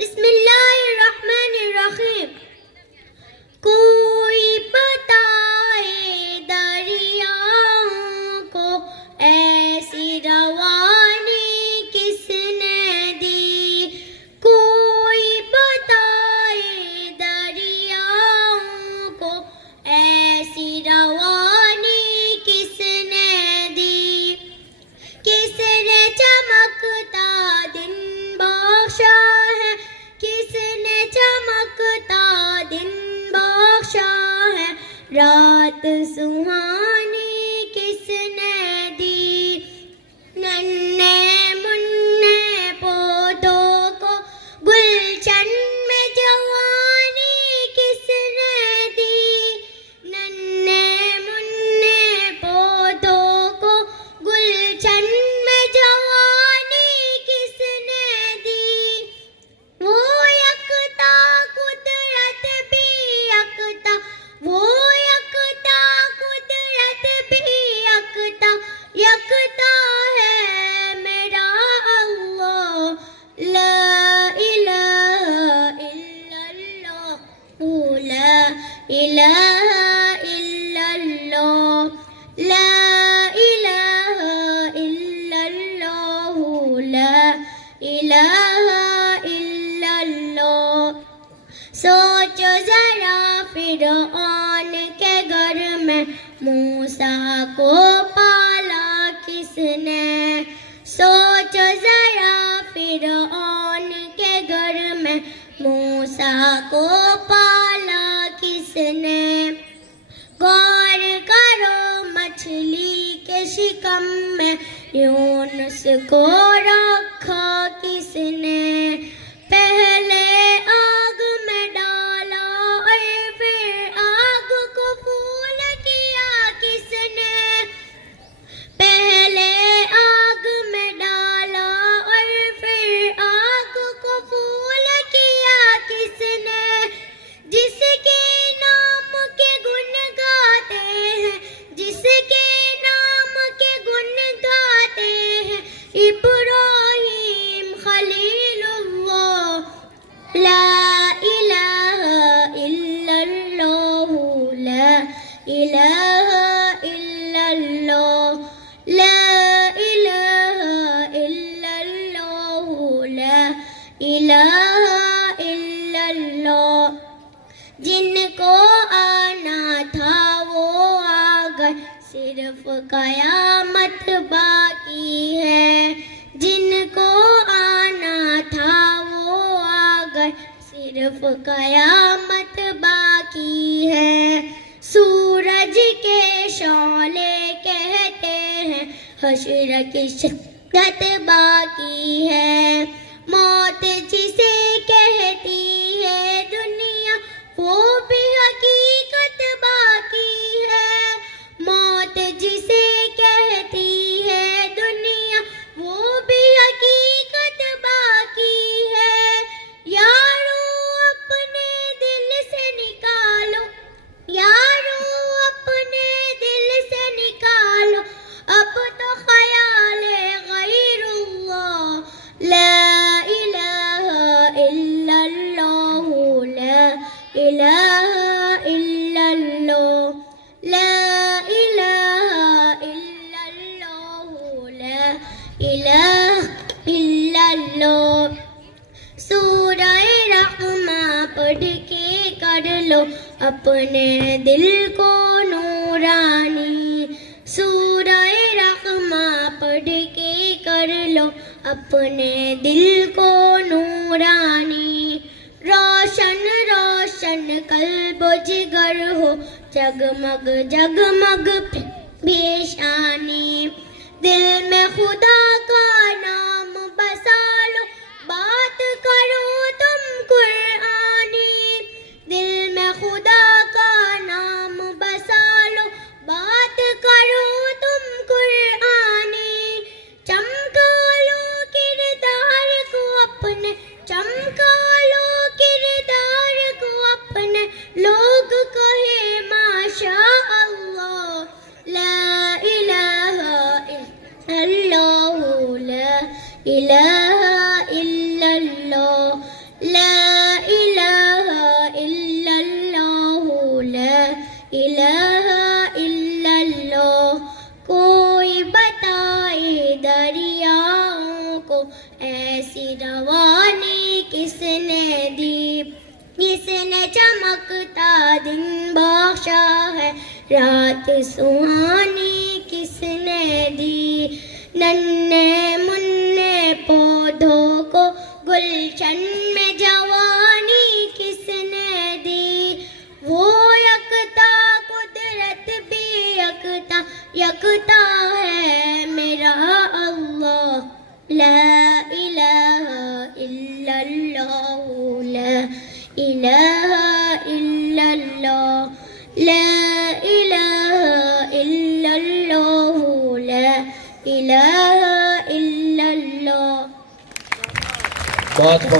بسم اللہ الرحمن الرحیم. کوئی بتائے دریاؤں کو ایسی روانی کس نے دی. کوئی بتائے دریاؤں کو ایسی روانی کس نے دی. کس نے چمکتا دن بخشا ہے, کس نے چمکتا دن بخشا ہے, رات سہانی کس نے دی. ننھے منھے پودوں کو گلشن میں جوانی کس نے دی. ننھے منھے پودوں کو گلشن میں جوانی کس نے دی. وہ یکتا قدرت بھی یکتا, وہ یکتا قدرت بھی یکتا, یکتا ہے میرا اللہ. لا الہ الا اللہ, لا الہ الا اللہ, لا الہ الا اللہ, لا الہ الا اللہ. سوچو ذرا فرعون کے گھر میں موسیٰ کو پالا کس نے. سوچو ذرا فرعون کے گھر میں موسیٰ کو پالا کس نے. غور کرو مچھلی کے شکم میں یونس کو رکھا کس نے. پہلے آگ میں ڈالا اور پھر آگ کو پھول کیا کس نے. پہلے آگ میں ڈالا اور پھر آگ کو پھول کیا کس نے. جس کے نام کے گن گاتے ہیں, جس کے نام کے گن گاتے ہیں ابراہیم خلیل اللہ. لا الہ الا اللہ, لا الہ الا اللہ, لا الہ الا اللہ, لا الہ الا اللہ. جن کو آنا تھا وہ آ گئے, صرف قیامت باقی ہے. جن کو آنا تھا وہ آ گئے, صرف قیامت باقی ہے. سورج کے شعلے کہتے ہیں حشر کی شدت باقی ہے. موت جسے کہتی ہے دنیا وہ بھی حقیقت باقی ہے. موت جسے کہتی ہے دنیا وہ بھی حقیقت باقی ہے. یارو اپنے دل سے نکالو, یارو اپنے دل سے نکالو اب تو خیال غیر اللہ. لا الہ الا اللہ, لا الہ الا اللہ, لا الہ الا اللہ, لا الہ الا اللہ. سورہ رحمہ پڑھ کے کر لو اپنے دل کو نورانی. سورہ رحمہ پڑھ کے کر لو اپنے دل کو نورانی. روشن روشن قلب و جگر ہو, جگمگ جگمگ پیشانی. دل میں خدا کا نام بسا لو, بات کرو تم قرآنی. دل میں خدا کا نام بسا لو, بات کرو تم قرآنی. چمکا لو کردار کو اپنے, چمکا لو کردار کو اپنے, لوگ کہے ماشاء اللہ. لا الہ الا اللہ, ایسی روانی کس نے دی، کس نے چمکتا دن بخشا ہے، رات سہانی کس نے دی، ننھے منھے پودوں کو گلشن میں جوانی کس نے دی، وہ یکتا قدرت بھی یکتا، یکتا ہے میرا اللہ، لا الہ الا اللہ، لا الہ الا اللہ، لا الہ الا اللہ، لا الہ الا اللہ. بہت